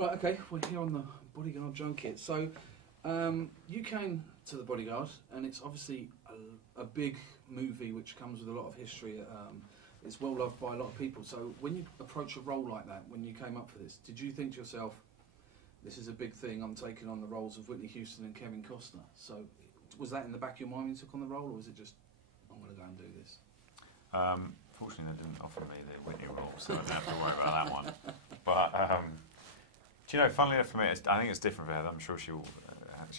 Right, okay, we're here on the Bodyguard junket. So, you came to the Bodyguard, and it's obviously a big movie which comes with a lot of history. It's well loved by a lot of people. So, when you approach a role like that, when you came up for this, did you think to yourself, this is a big thing, I'm taking on the roles of Whitney Houston and Kevin Costner? So, was that in the back of your mind when you took on the role, or was it just, I'm going to go and do this? Fortunately, they didn't offer me the Whitney role, so I didn't have to worry about that one. But, do you know, funnily enough for me, I think it's different for Heather. I'm sure she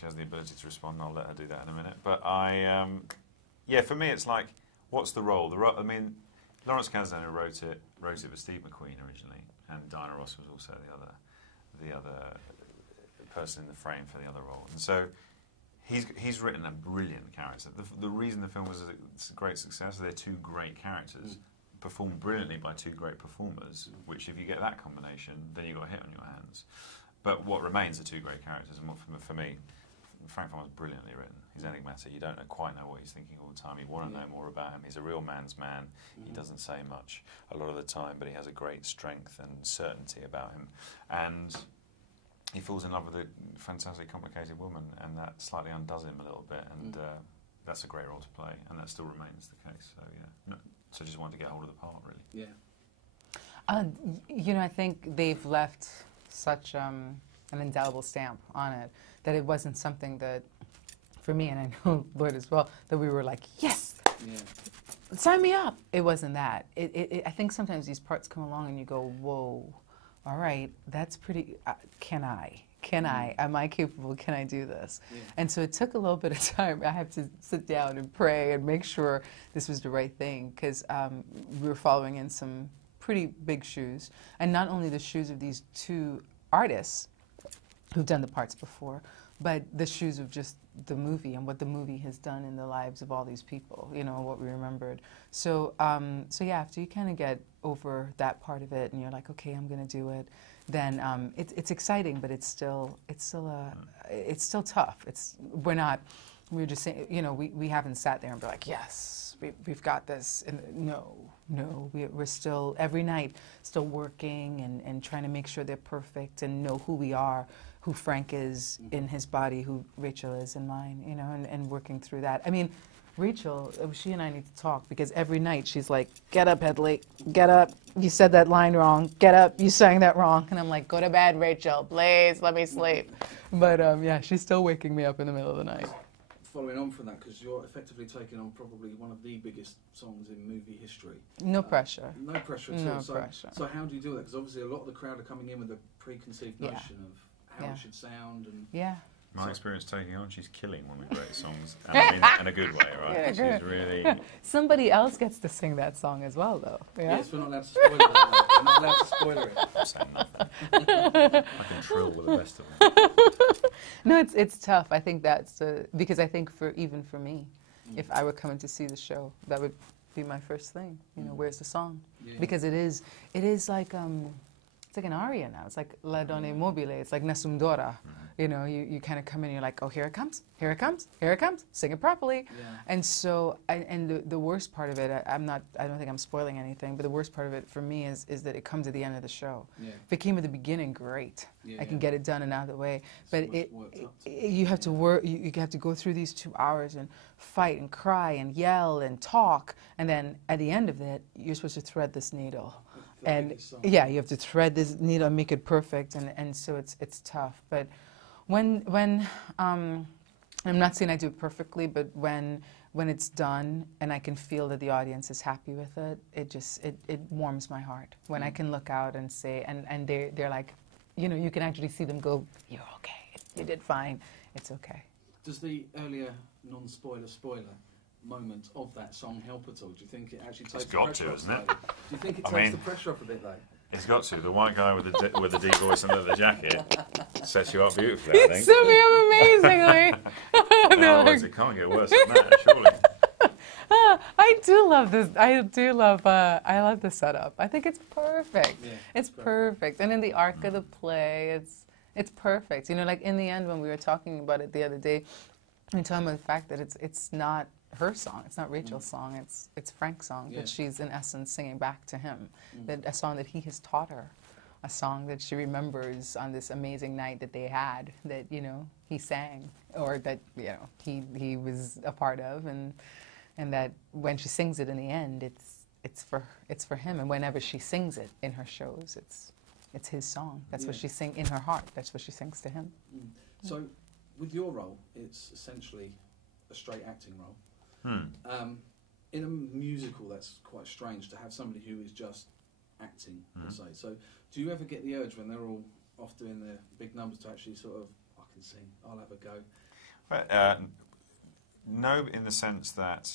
has the ability to respond, and I'll let her do that in a minute. But yeah, for me, it's like, what's the role? I mean, Lawrence Kasdan, who wrote it with Steve McQueen originally, and Diana Ross was also the other person in the frame for the other role. And so he's written a brilliant character. The reason the film was a great success, they're two great characters, performed brilliantly by two great performers, which if you get that combination, then you've got a hit on your hands. But what remains are two great characters, and what for me, Frank Farmer's brilliantly written. He's enigmatic. You don't quite know what he's thinking all the time. You want to know more about him. He's a real man's man. He doesn't say much a lot of the time, but he has a great strength and certainty about him. And he falls in love with a fantastically complicated woman, and that slightly undoes him a little bit, and that's a great role to play, and that still remains the case. So yeah, so just wanted to get hold of the part, really. Yeah. You know, I think they've left such an indelible stamp on it that it wasn't something that, for me, and I know Lloyd as well, that we were like, yes, sign me up. It wasn't that. I think sometimes these parts come along and you go, whoa, all right, that's pretty, can I? Am I capable? Can I do this? Yeah. And so it took a little bit of time. I had to sit down and pray and make sure this was the right thing, because we were following in some pretty big shoes. And not only the shoes of these two artists who've done the parts before, but the shoes of just the movie and what the movie has done in the lives of all these people, you know, what we remembered. So, so yeah, after you kind of get over that part of it and you're like, okay, I'm going to do it, then it's exciting, but it's still tough. We're just saying, you know, we haven't sat there and been like, yes, we've got this. And no, we're still, every night, still working and trying to make sure they're perfect and know who we are, who Frank is in his body, who Rachel is in mine, you know, and working through that. I mean, Rachel, she and I need to talk, because every night she's like, get up, Headley, get up, you said that line wrong, get up, you sang that wrong. And I'm like, go to bed, Rachel, please, let me sleep. But yeah, she's still waking me up in the middle of the night. Following on from that, because you're effectively taking on probably one of the biggest songs in movie history. No pressure. No pressure at all. No pressure. So how do you do that? Because obviously a lot of the crowd are coming in with a preconceived notion of how it should sound. And my experience taking on, she's killing one of the great songs, and I mean that in a good way, right? Yeah, she's really... Somebody else gets to sing that song as well, though. Yeah? Yes, we're not allowed to spoiler it. We're not allowed to spoiler it. I'm saying nothing. I can trill with the best of them. No, it's tough. I think that's because I think even for me, if I were coming to see the show, that would be my first thing. You know, where's the song? Yeah. Because it is like it's like an aria now. It's like La Donna Mobile. It's like Nessun Dorma. You know, you kind of come in and you're like, oh, here it comes, here it comes, here it comes. Sing it properly. Yeah. And so, and the worst part of it, I don't think I'm spoiling anything, but the worst part of it for me is that it comes at the end of the show. Yeah. If it came at the beginning, great. I can get it done and out of the way. But you have to work. You have to go through these 2 hours and fight and cry and yell and talk, and then at the end of it, you're supposed to thread this needle. And yeah, you have to thread this needle and make it perfect, and so it's tough. But when I'm not saying I do it perfectly, but when it's done and I can feel that the audience is happy with it, it warms my heart. When I can look out and say, and they're like, you know, you can actually see them go, you're okay, you did fine, it's okay. Does the earlier non-spoiler spoiler moment of that song help at all? Do you think it actually takes the pressure off? It's got to, isn't it? Do you think it takes the pressure off a bit, though? It's got to. The white guy with the deep voice and leather jacket sets you up beautifully, I think. You set me up amazingly. Otherwise, it can't get worse than that, surely. I do love this. I love the setup. I think it's perfect. Yeah, it's perfect. And in the arc of the play, it's perfect. You know, like in the end when we were talking about it the other day, we talking about the fact that it's not her song, it's not Rachel's song, it's Frank's song that she's in essence singing back to him, that a song that he has taught her. a song that she remembers on this amazing night that they had, that, you know, he sang, or that, you know, he was a part of, and that when she sings it in the end, it's for him. And whenever she sings it in her shows, it's his song. That's what she sings in her heart. That's what she sings to him. So, with your role, it's essentially a straight acting role. In a musical, that's quite strange to have somebody who is just acting, per se. So, do you ever get the urge when they're all off doing their big numbers to actually sort of, I can sing, I'll have a go? Well, no, in the sense that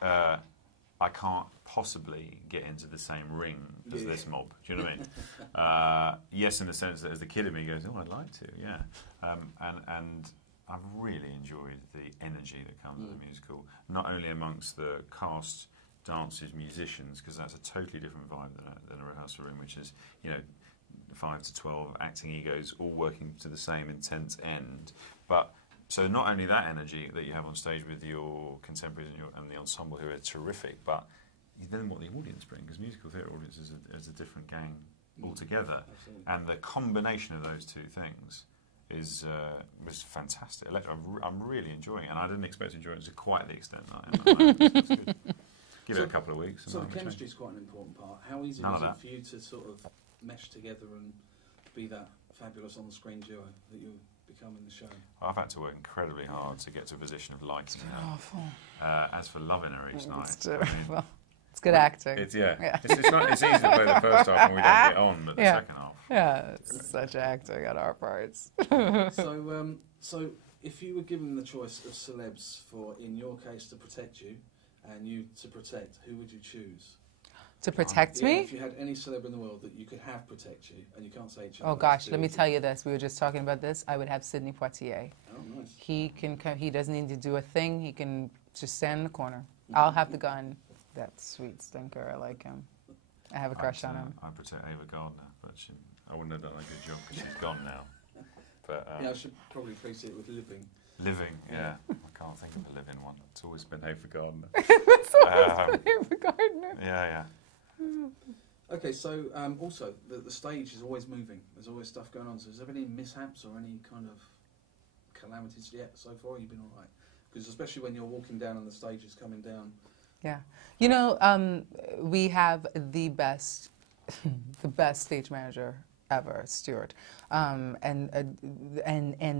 I can't possibly get into the same ring as this mob. Do you know what I mean? Yes, in the sense that as the kid in me goes, oh, I'd like to, yeah. And I've really enjoyed the energy that comes with the musical, not only amongst the cast, dancers, musicians, because that's a totally different vibe than a rehearsal room, which is, you know, 5 to 12 acting egos all working to the same intense end. But so not only that energy that you have on stage with your contemporaries and the ensemble, who are terrific, but then what the audience bring, because musical theatre audience is a different gang altogether. And the combination of those two things was fantastic. I'm really enjoying it, and I didn't expect to enjoy it to quite the extent that I am. It's good. Give it a couple of weeks. So the chemistry is quite an important part. How easy was it for you to sort of mesh together and be that fabulous on-the-screen duo that you become in the show? I've had to work incredibly hard to get to a position of liking her. Awful. As for loving her each night, it's good acting. It's easy to play the first half and we don't get on, but the second half. Yeah, it's such acting on our parts. So if you were given the choice of celebs for, in your case, to protect you, and you to protect, who would you choose? To protect me? If you had any celeb in the world that you could have protect you, and you can't say each other. Oh gosh, let me tell you this. We were just talking about this. I would have Sidney Poitier. Oh, nice. He can. He doesn't need to do a thing. He can just stand in the corner. I'll have the gun. That sweet stinker. I like him. I have a crush on him. I protect Ava Gardner, but I wouldn't have done a good job because she's gone now. But yeah, I should probably replace it with living. Living, yeah. I can't think of a living one. It's always been Ava Gardner. It's always been Ava Gardner. Yeah. Okay, so also the stage is always moving. There's always stuff going on. So has there been any mishaps or any kind of calamities yet so far? You've been all right? Because especially when you're walking down and the stage is coming down. Yeah, you know, we have the best stage manager ever, Stuart, and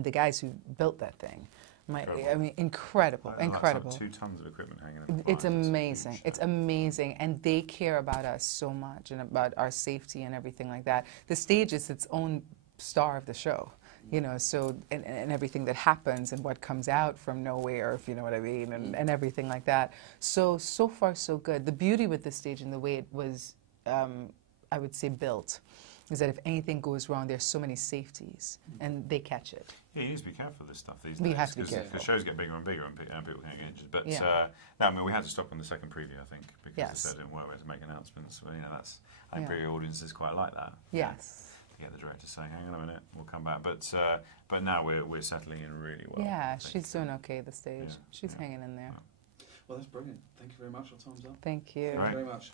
the guys who built that thing. I mean, incredible. Like 2 tons of equipment hanging in the It's amazing. It's amazing, and they care about us so much and about our safety and everything like that. The stage is its own star of the show. You know, so, and everything that happens and what comes out from nowhere, if you know what I mean, and everything like that. So far, so good. The beauty with the stage and the way it was, I would say, built, is that if anything goes wrong, there's so many safeties, and they catch it. Yeah, you need to be careful of this stuff these days. We have to be careful. The shows get bigger and bigger, and people can't get injured. But no, I mean, we had to stop on the second preview, I think, because the set didn't work. We had to make announcements. Well, you know, I think bigger audiences quite like that. Yes. Get the director saying, "Hang on a minute, we'll come back." But now we're settling in really well. Yeah, she's doing okay. The stage, she's hanging in there. Well, that's brilliant. Thank you very much. Our time's up. Thank you. Thank you very much.